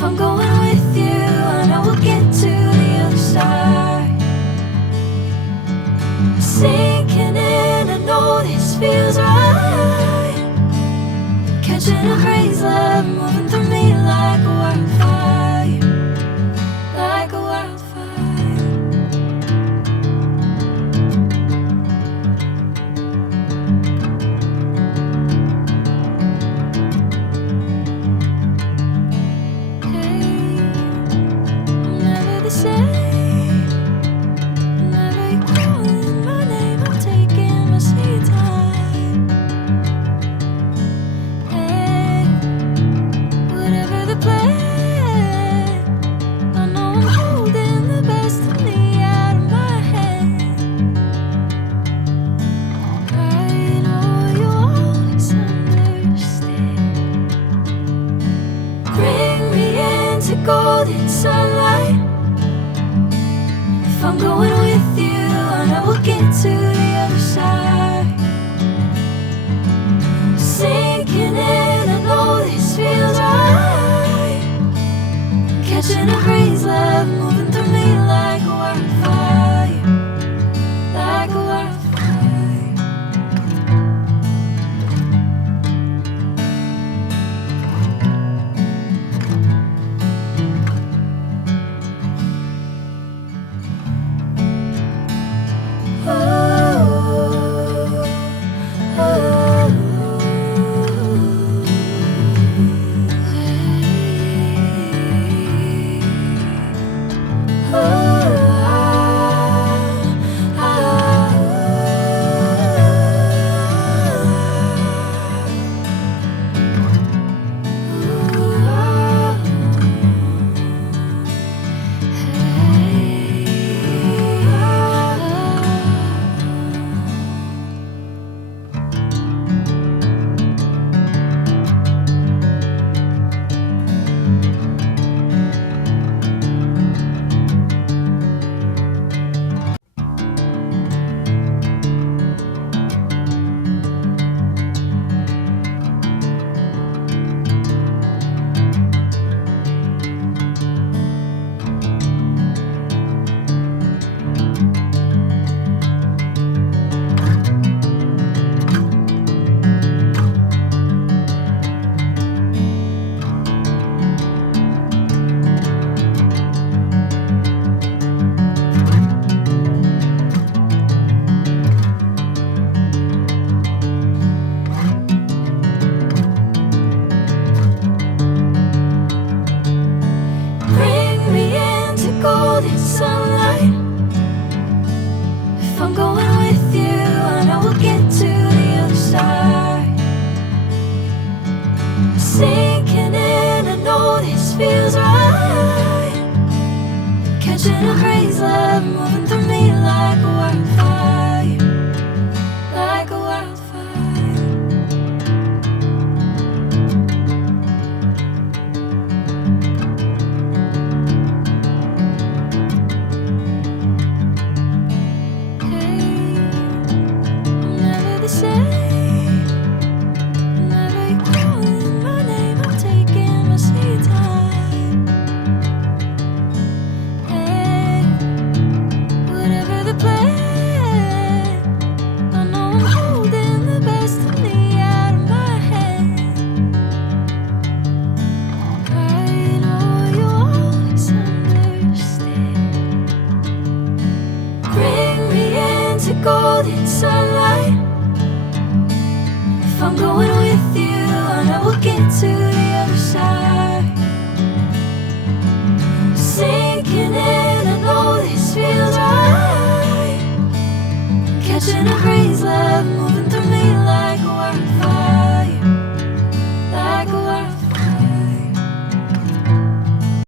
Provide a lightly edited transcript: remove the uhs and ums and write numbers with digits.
If I'm going with you, I know we'll get to the other side. Sinking in, I know this feels right. Catching a crazy love, moving through me like a wildfire, like a wildfire. Golden sunlight. If I'm going with you, I know we'll get to the other side. Sinking in, I know this feels right. Catching a crazy love, moving through me like a wildfire, like a wildfire. Catching a crazy love, moving through me like a wildfire, like a wildfire. Hey, I'm never the same. Whenever you're calling my name, I'm taking my sweet time. Golden sunlight. If I'm going with you, I know we'll get to the other side. Sinking in, I know this feels right. Catching a crazy love, moving through me like